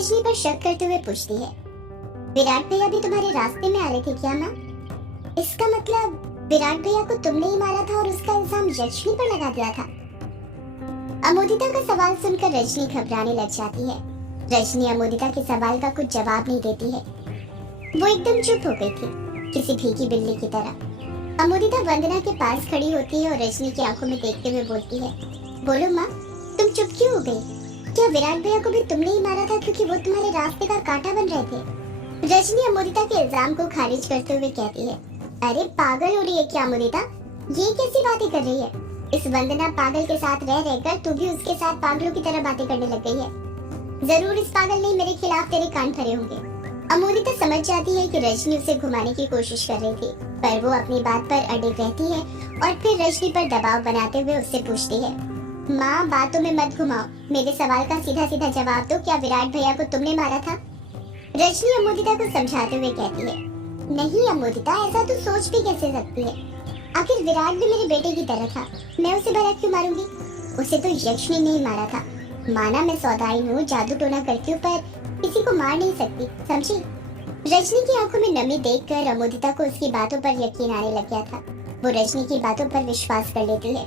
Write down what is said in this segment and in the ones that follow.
रजनी पर शक करते हुए पूछती है, विराट भैया भी तुम्हारे रास्ते में आ रहे थे क्या माँ? इसका मतलब विराट भैया को तुमने ही मारा था और उसका इल्जाम रजनी पर लगा दिया था। अमोदिता का सवाल सुनकर रजनी घबराने लग जाती है। रजनी अमोदिता के सवाल का कुछ जवाब नहीं देती है। वो एकदम चुप हो गई थी, किसी भीगी बिल्ली की तरह। अमोदिता वंदना के पास खड़ी होती है और रजनी की आंखों में देखते हुए बोलती है, बोलो माँ, तुम चुप क्यों हो गई? क्या विराट भैया को भी तुमने ही मारा था क्योंकि वो तुम्हारे रास्ते का कांटा बन रहे थे? रजनी अमोदिता के इल्जाम को खारिज करते हुए कहती है, अरे पागल हो रही है क्या अमोदिता? ये कैसी बातें कर रही है? इस वंदना पागल के साथ रह रहकर तू भी उसके साथ पागलों की तरह बातें करने लग गई है। जरूर इस पागल ने मेरे खिलाफ तेरे कान भरे होंगे। अमोदिता समझ जाती है कि रजनी उसे घुमाने की कोशिश कर रही थी, पर वो अपनी बात पर अडिग रहती है और फिर रजनी पर दबाव बनाते हुए उससे पूछती है, माँ बातों में मत घुमाओ, मेरे सवाल का सीधा सीधा जवाब दो, क्या विराट भैया को तुमने मारा था? रजनी अमोदिता को समझाते हुए कहती है, नहीं अमोदिता, ऐसा तू सोच भी कैसे सकती है? आखिर विराट भी मेरे बेटे की तरह था, मैं उसे भला क्यों मारूंगी? उसे तो यक्ष ने नहीं मारा था। माना मैं सौदाई हूँ, जादू टोना करती हूँ, पर किसी को मार नहीं सकती, समझी? रजनी की आंखों में नमी देखकर अमोदिता को उसकी बातों पर यकीन आने लग गया था। वो रजनी की बातों पर विश्वास कर लेती है।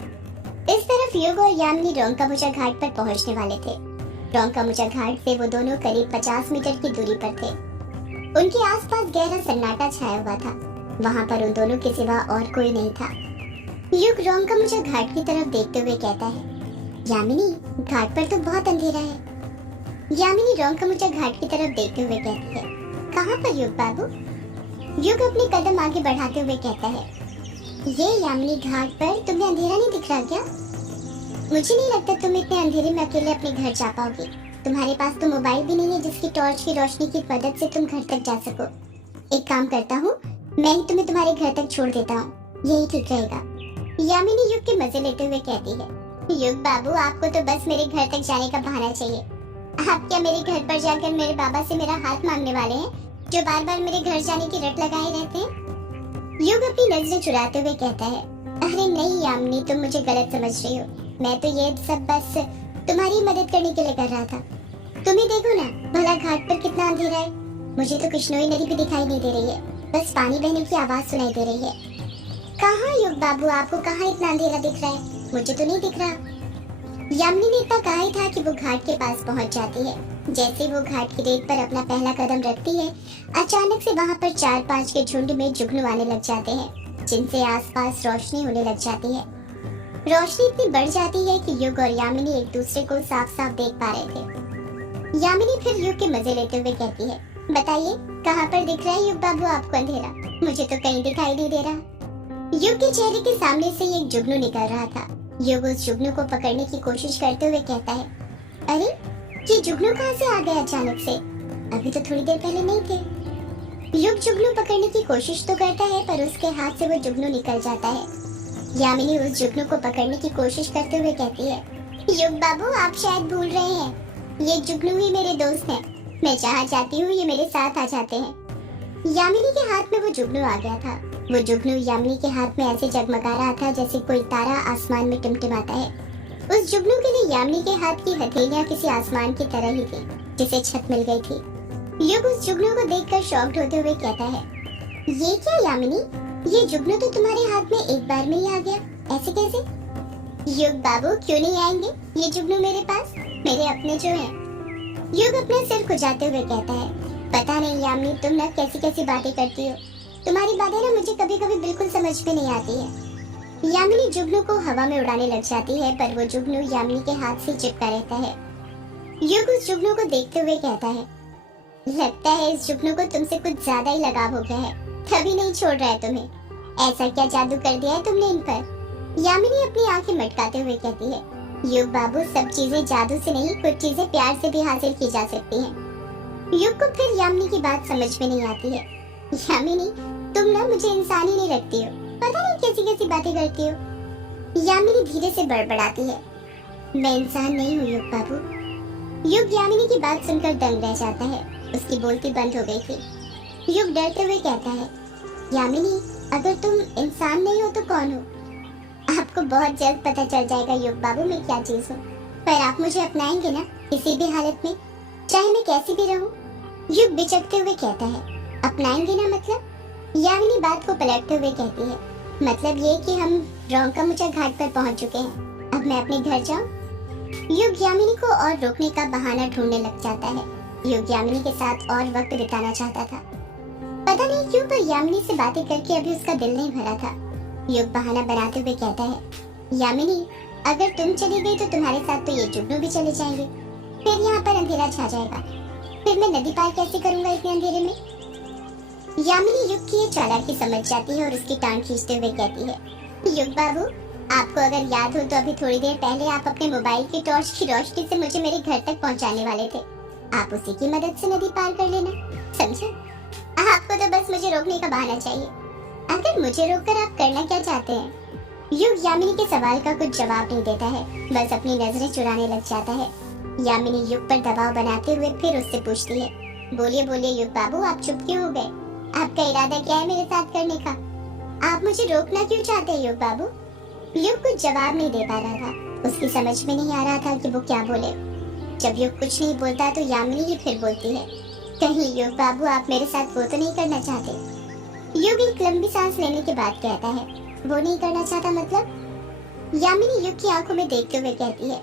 इस तरफ युग और यामिनी रोंकामुचा घाट पर पहुंचने वाले थे। रोंकामुचा घाट से वो दोनों करीब 50 मीटर की दूरी पर थे। उनके आसपास गहरा सन्नाटा छाया हुआ था। वहां पर उन दोनों के सिवा और कोई नहीं था। युग रोंकामुचा घाट की तरफ देखते हुए कहता है, यामिनी, घाट पर तो बहुत अंधेरा है। यामिनी रोंकामुचा घाट की तरफ देखते हुए कहती है, कहाँ पर युग बाबू? युग अपने कदम आगे बढ़ाते हुए कहता है, ये यामिनी घाट पर तुम्हें अंधेरा नहीं दिख रहा क्या? मुझे नहीं लगता तुम इतने अंधेरे में अकेले अपने घर जा पाओगे। तुम्हारे पास तो मोबाइल भी नहीं है जिसकी टॉर्च की रोशनी की मदद से तुम घर तक जा सको। एक काम करता हूँ, मैं ही तुम्हें तुम्हारे घर तक छोड़ देता हूँ, यही ठीक रहेगा। यामिनी युग के मजे लेते हुए कहती है, युग बाबू, आपको तो बस मेरे घर तक जाने का बहाना चाहिए। आप क्या मेरे घर पर जाकर मेरे बाबा से मेरा हाथ मांगने वाले हैं, जो बार बार मेरे घर जाने की रट लगाए रहते हैं? युग अपनी नजरें चुराते हुए कहता है, अरे नहीं यामिनी, तुम मुझे गलत समझ रही हो। मैं तो ये सब बस तुम्हारी मदद करने के लिए कर रहा था। तुम ही देखो ना, भला घाट पर कितना अंधेरा है। मुझे तो कृष्णोई नदी भी दिखाई नहीं दे रही है, बस पानी बहने की आवाज सुनाई दे रही है। कहाँ युग बाबू, आपको कहाँ इतना अंधेरा दिख रहा है? मुझे तो नहीं दिख रहा। यामिनी ने इतना कहा ही था कि वो घाट के पास पहुंच जाती है। जैसे वो घाट की रेत पर अपना पहला कदम रखती है, अचानक से वहाँ पर 4-5 के झुंड में जुगनू आने लग जाते हैं, जिनसे आसपास रोशनी होने लग जाती है। रोशनी इतनी बढ़ जाती है कि युग और यामिनी एक दूसरे को साफ साफ देख पा रहे थे। यामिनी फिर युग के मजे लेते हुए कहती है, बताइए कहाँ पर दिख रहा है युग बाबू आपको अंधेरा? मुझे तो कहीं दिखाई नहीं दे रहा। युग के चेहरे के सामने से एक जुगनू निकल रहा था। युग उस जुगनू को पकड़ने की कोशिश करते हुए कहता है, अरे ये जुगनू कहाँ से आ गया अचानक से? अभी तो थोड़ी देर पहले नहीं थे। युग जुगनू पकड़ने की कोशिश तो करता है, पर उसके हाथ से वो जुगनू निकल जाता है। यामिनी उस जुगनू को पकड़ने की कोशिश करते हुए कहती है, युग बाबू, आप शायद भूल रहे हैं, ये जुगनू ही मेरे दोस्त हैं। मैं जहाँ जाती हूँ ये मेरे साथ आ जाते हैं। यामिनी के हाथ में वो जुगनू आ गया था। वो जुगनू यामिनी के हाथ में ऐसे जगमगा रहा था जैसे कोई तारा आसमान में टिमटिमाता है। उस जुगनू के लिए यामिनी के हाथ की हथेलियां किसी आसमान की तरह ही थी, जिसे छत मिल गई थी। युग उस जुगनू को देखकर शॉक्ड होते हुए कहता है, ये क्या यामिनी, ये जुगनू तो तुम्हारे हाथ में एक बार में ही आ गया, ऐसे कैसे? युग बाबू, क्यों नहीं आएंगे ये जुगनू मेरे पास, मेरे अपने जो हैं। युग अपने सिर खुजाते हुए कहता है, पता नहीं यामिनी, तुम ना कैसी कैसी बातें करती हो। तुम्हारी बातें ना मुझे कभी कभी बिल्कुल समझ में नहीं आती है। यामिनी जुगनू को हवा में उड़ाने लग जाती है, पर वो जुगनू यामिनी के हाथ से चिपका रहता है। युग उस जुगनू को देखते हुए कहता है, लगता है इस जुगनू को तुमसे कुछ ज्यादा ही लगाव हो गया है, कभी नहीं छोड़ रहा है तुम्हें। ऐसा क्या जादू कर दिया है तुमने इन पर? यामिनी अपनी आंखें मटकाते हुए कहती है, युग बाबू, सब चीजें जादू से नहीं, कुछ चीजें प्यार से भी हासिल की जा सकती हैं। युग को फिर यामिनी की बात समझ में नहीं आती है। यामिनी, तुम ना मुझे इंसान ही नहीं लगती हो, पता नहीं कैसी कैसी बातें करती हो। यामिनी धीरे से बड़बड़ाती है, मैं इंसान नहीं हूँ युग बाबू। युग यामिनी की बात सुनकर दंग रह जाता है, उसकी बोलती बंद हो गई थी। युग डरते हुए कहता है, यामिनी, अगर तुम इंसान नहीं हो तो कौन हो? आपको बहुत जल्द पता चल जाएगा युग बाबू, मैं क्या चीज हूँ। पर आप मुझे अपनाएंगे ना किसी भी हालत में? चाहे मैं कैसी भी रहूं, युग बिचकते हुए कहता है। अपनाएंगे ना मतलब? यामिनी बात को पलटते हुए कहती है, मतलब ये कि हम रोंका घाट पर पहुंच चुके हैं, अब मैं अपने घर जाऊं? युग यामिनी को और रोकने का बहाना ढूंढने लग जाता है। युग यामिनी के साथ और वक्त बिताना चाहता था, पता नहीं क्यों, पर यामिनी से बातें करके अभी उसका दिल नहीं भरा था। युग बहाना बनाते हुए कहता है, यामिनी अगर तुम चली गई तो तुम्हारे साथ तो ये जुगनू भी चले जाएंगे, फिर यहाँ पर अंधेरा छा जाएगा, फिर मैं नदी पार कैसे करूंगा इतने अंधेरे में? यामिनी युग की ये चालाकी समझ जाती है और उसकी टांग खींचते हुए कहती है, युग बाबू, आपको अगर याद हो तो अभी थोड़ी देर पहले आप अपने मोबाइल की टॉर्च की रोशनी से मुझे मेरे घर तक पहुंचाने वाले थे, आप उसी की मदद से नदी पार कर लेना, समझे? आपको तो बस मुझे रोकने का बहाना चाहिए। अगर मुझे रोककर आप करना क्या चाहते हैं? युग यामिनी के सवाल का कुछ जवाब नहीं देता है, बस अपनी नजरें चुराने लग जाता है। यामिनी युग पर दबाव बनाते हुए फिर उससे पूछती है, बोलिए बोलिए युग बाबू, आप चुप क्यों हो गए? आपका इरादा क्या है मेरे साथ करने का? आप मुझे रोकना क्यों चाहते हैं युग बाबू? युग कुछ जवाब नहीं दे पा रहा था, उसकी समझ में नहीं आ रहा था कि वो क्या बोले। जब युग कुछ नहीं बोलता तो यामिनी ही फिर बोलती है, कहीं युग बाबू आप मेरे साथ वो तो नहीं करना चाहते? युग एक लंबी सांस लेने के बाद कहता है, वो नहीं करना चाहता मतलब? यामिनी युग की आंखों में देखते हुए कहती है,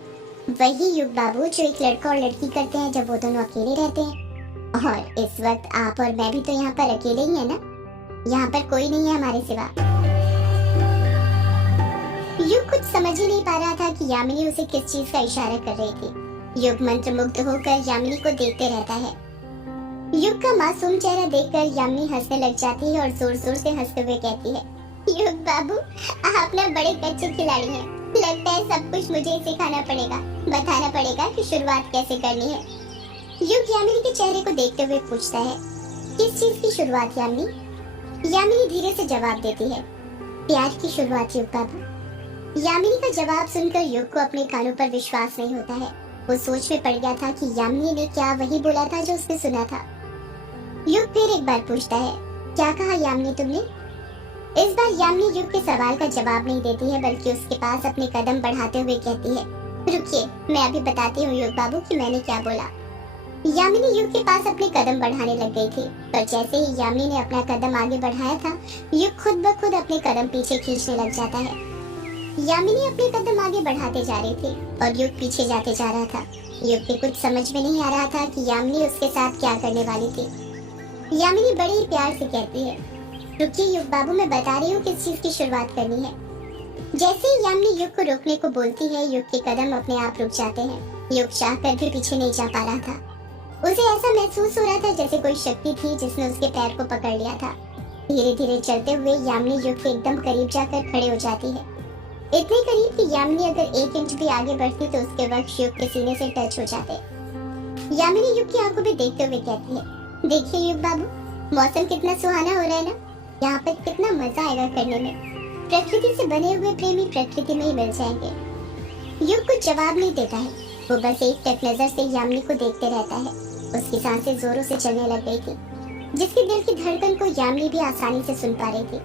वही युग बाबू जो एक लड़का और लड़की करते हैं जब वो दोनों अकेले रहते हैं, और इस वक्त आप और मैं भी तो यहाँ पर अकेले ही है ना, यहाँ पर कोई नहीं है हमारे सिवा। युग कुछ समझ ही नहीं पा रहा था कि यामिनी उसे किस चीज का इशारा कर रही थी। युग मंत्रमुग्ध होकर यामिनी को देखते रहता है। युग का मासूम चेहरा देखकर यामिनी हंसने लग जाती है और जोर जोर से हंसते हुए कहती है, युग बाबू आप ना बड़े कच्चे खिलाड़ी हैं, लगता है सब कुछ मुझे ही सिखाना पड़ेगा, बताना पड़ेगा कि शुरुआत कैसे करनी है। युग यामिनी के चेहरे को देखते हुए पूछता है, किस चीज की शुरुआत यामिनी? यामिनी धीरे से जवाब देती है, प्यार की शुरुआत युग बाबू। यामिनी का जवाब सुनकर युग को अपने कानों पर विश्वास नहीं होता है। वो सोच में पड़ गया था कि यामिनी ने क्या वही बोला था जो उसने सुना था। युग फिर एक बार पूछता है, क्या कहा यामिनी तुमने? इस बार यामिनी युग के सवाल का जवाब नहीं देती है, बल्कि उसके पास अपने कदम बढ़ाते हुए कहती है, रुकिए मैं अभी बताती हूँ युग बाबू कि मैंने क्या बोला। यामिनी युग के पास अपने कदम बढ़ाने लग गई थी, पर जैसे ही यामिनी ने अपना कदम आगे बढ़ाया था, युग खुद ब खुद अपने कदम पीछे खींचने लग जाता है। यामिनी अपने कदम आगे बढ़ाते जा रही थी और युग पीछे जाते जा रहा था। युग के कुछ समझ में नहीं आ रहा था कि यामिनी उसके साथ क्या करने वाली थी। यामिनी बड़े ही प्यार से कहती है, रुकिए युग बाबू, मैं बता रही हूँ किस चीज की शुरुआत करनी है। जैसे ही यामिनी युग को रोकने को बोलती है, युग के कदम अपने आप रुक जाते हैं। युग चाहकर भी पीछे नहीं जा पा रहा था। उसे ऐसा महसूस हो रहा था जैसे कोई शक्ति थी जिसने उसके पैर को पकड़ लिया था। धीरे धीरे चलते हुए यामिनी युग के एकदम करीब जाकर खड़े हो जाती है, इतने करीब कि यामिनी अगर 1 इंच भी आगे बढ़ती तो उसके वक्ष युग के सीने से टच हो जाते। यामिनी युग की आंखों में देखते हुए कहती है, देखिए युग बाबू, मौसम कितना सुहाना हो रहा है ना, यहाँ पर कितना मजा आएगा करने में। प्रकृति से बने हुए प्रेमी प्रकृति में ही मिल जाएंगे। युग कुछ जवाब नहीं देता है, वो बस एक टक नजर से यामिनी को देखते रहता है। उसकी सांसें जोरों से चलने लग गई थी, जिसके दिल की धड़कन को यामिनी भी आसानी से सुन पा रही थी।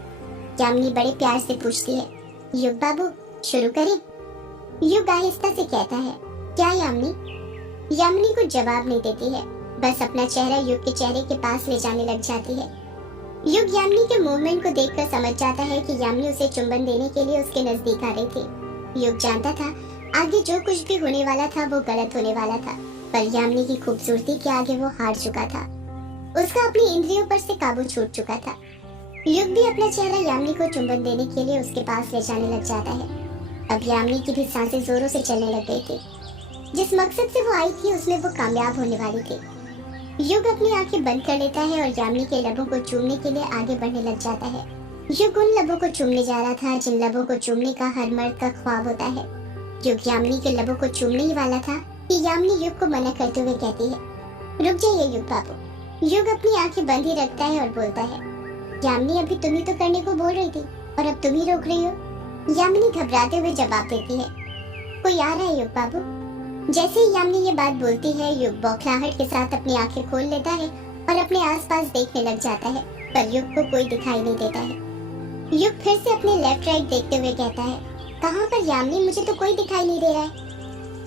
यामिनी बड़े प्यार से पूछती है, युग बाबू शुरू करें? युग आहिस्ता से कहता है, क्या यामिनी? यामिनी को जवाब नहीं देती है, बस अपना चेहरा युग के चेहरे के पास ले जाने लग जाती है। युग यामिनी के मूवमेंट को देखकर समझ जाता है कि यामिनी उसे चुंबन देने के लिए उसके नजदीक आ रही थी। युग जानता था आगे जो कुछ भी होने वाला था वो गलत होने वाला था, पर यामिनी की खूबसूरती के आगे वो हार चुका था। उसका अपनी इंद्रियों पर से काबू छूट चुका था। युग भी अपना चेहरा यामिनी को चुंबन देने के लिए उसके पास ले जाने लग जाता है। अब यामिनी की भी सांसें जोरों से चलने लग गई थी। जिस मकसद से वो आई थी उसमें वो कामयाब होने वाली थी। युग अपनी आंखें बंद कर लेता है और यामिनी के लबों को चूमने के लिए आगे बढ़ने लग जाता है। युग उन लबों को चूमने जा रहा था जिन लबों को चूमने का हर मर्द का ख्वाब होता है। युग यामिनी के लबों को चूमने ही वाला था कि यामिनी युग को मना करते हुए कहती है, रुक जाइए युग बाबू। युग अपनी आंखें बंद ही रखता है और बोलता है, यामिनी अभी तुम ही तो करने को बोल रही थी और अब तुम ही रोक रही हो। यामिनी घबराते हुए जवाब देती है, कोई आ रहा है युग बाबू। जैसे ही यामिनी ये बात बोलती है, युग बौखलाहट के साथ अपनी आंखें खोल लेता है और अपने आसपास देखने लग जाता है, पर युग को कोई दिखाई नहीं देता है। युग फिर से अपने लेफ्ट राइट देखते हुए कहता है, कहाँ पर यामिनी, मुझे तो कोई दिखाई नहीं दे रहा है।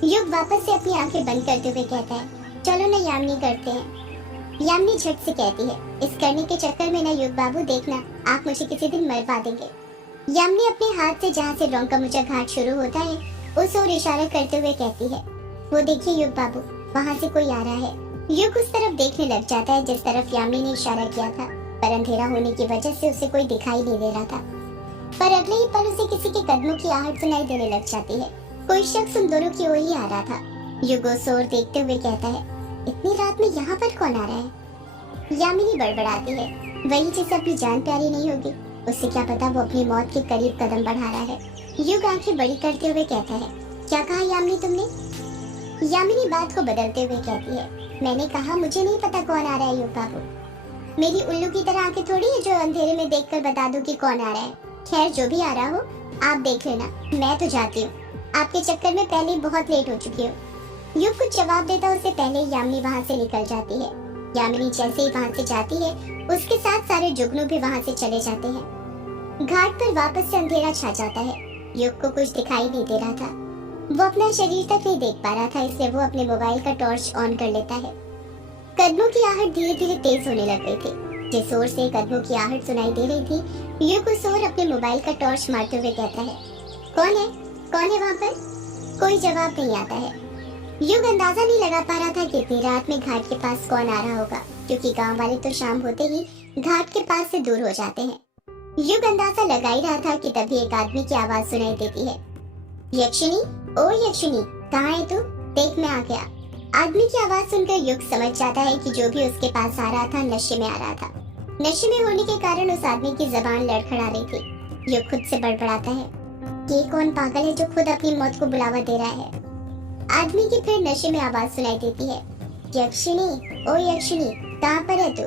युग वापस से अपनी आंखें बंद करते हुए कहता है, चलो ना यामिनी करते हैं। यामिनी झट से कहती है, इस करने के चक्कर में ना युग बाबू देखना आप मुझे किसी दिन मरवा देंगे। यामिनी अपने हाथ से जहाँ से रोंका घाट शुरू होता है उस ओर इशारा करते हुए कहती है, वो देखिए युग बाबू, वहाँ से कोई आ रहा है। युग उस तरफ देखने लग जाता है जिस तरफ यामिनी ने इशारा किया था, पर अंधेरा होने की वजह से उसे कोई दिखाई नहीं दे रहा था। पर अगले ही पल उसे किसी के कदमों की आहट सुनाई देने लग जाती है। कोई शख्स उन दोनों की ओर ही आ रहा था। युग उस ओर देखते हुए कहता है, इतनी रात में यहाँ पर कौन आ रहा है? यामिनी बड़बड़ाती है, वही जिसे अपनी जान प्यारी नहीं होगी, उससे क्या पता वो अपनी मौत के करीब कदम बढ़ा रहा है। युग आंखें बड़ी करते हुए कहता है, क्या कहा यामिनी तुमने? यामिनी बात को बदलते हुए कहती है, मैंने कहा मुझे नहीं पता कौन आ रहा है युग बाबू। मेरी उल्लू की तरह आंखें थोड़ी है जो अंधेरे में देखकर बता दूं कि कौन आ रहा है। खैर जो भी आ रहा हो आप देख लेना, मैं तो जाती हूँ, आपके चक्कर में पहले ही बहुत लेट हो चुकी हूँ। युग कुछ जवाब देता उससे पहले यामिनी वहाँ से निकल जाती है। यामिनी जैसे ही वहाँ से जाती है उसके साथ सारे जुगनू भी वहाँ से चले जाते हैं। घाट पर वापस से अंधेरा छा जाता है। युग को कुछ दिखाई नहीं दे रहा था, वो अपना शरीर तक नहीं देख पा रहा था, इसलिए वो अपने मोबाइल का टॉर्च ऑन कर लेता है। कदमों की आहट धीरे धीरे तेज होने लग गई थी। जिस ओर से कदमों की आहट सुनाई दे रही थी, युग उस ओर अपने मोबाइल का टॉर्च मारते हुए कहता है, कौन है वहाँ पर? कोई जवाब नहीं आता है। युग अंदाजा नहीं लगा पा रहा था कि इतनी रात में घाट के पास कौन आ रहा होगा, क्योंकि गांव वाले तो शाम होते ही घाट के पास से दूर हो जाते हैं। युग अंदाजा लगा ही रहा था कि तभी एक आदमी की आवाज सुनाई देती है, यक्षिणी, ओ यक्षिणी, कहाँ है तू? देख मैं आ गया। आदमी की आवाज सुनकर युग समझ जाता है कि जो भी उसके पास आ रहा था नशे में आ रहा था। नशे में होने के कारण उस आदमी की जबान लड़खड़ा रही थी। युग खुद से बड़बड़ाता है, ये कौन पागल है जो खुद अपनी मौत को बुलावा दे रहा है? आदमी की फिर नशे में आवाज सुनाई देती है, यक्षिणी, ओ यक्षिणी, कहाँ पर है तू?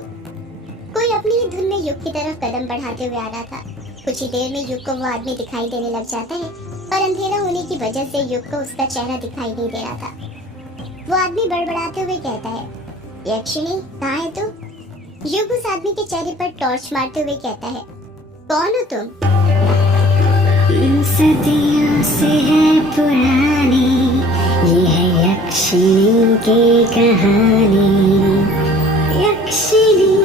कोई अपनी ही धुन में युग की तरफ कदम बढ़ाते हुए आ रहा था। कुछ ही देर में युग को वो आदमी दिखाई देने लग जाता है, पर अंधेरा होने की वजह से युग को उसका चेहरा दिखाई नहीं दे रहा था। वो आदमी बड़बड़ाते हुए कहता है, यक्षिणी, कहाँ है तू? युग उस आदमी के चेहरे पर टॉर्च मारते हुए कहता है, कौन हो तुम? सदियों से है पुरानी ये है यक्षिणी की कहानी। यक्षिणी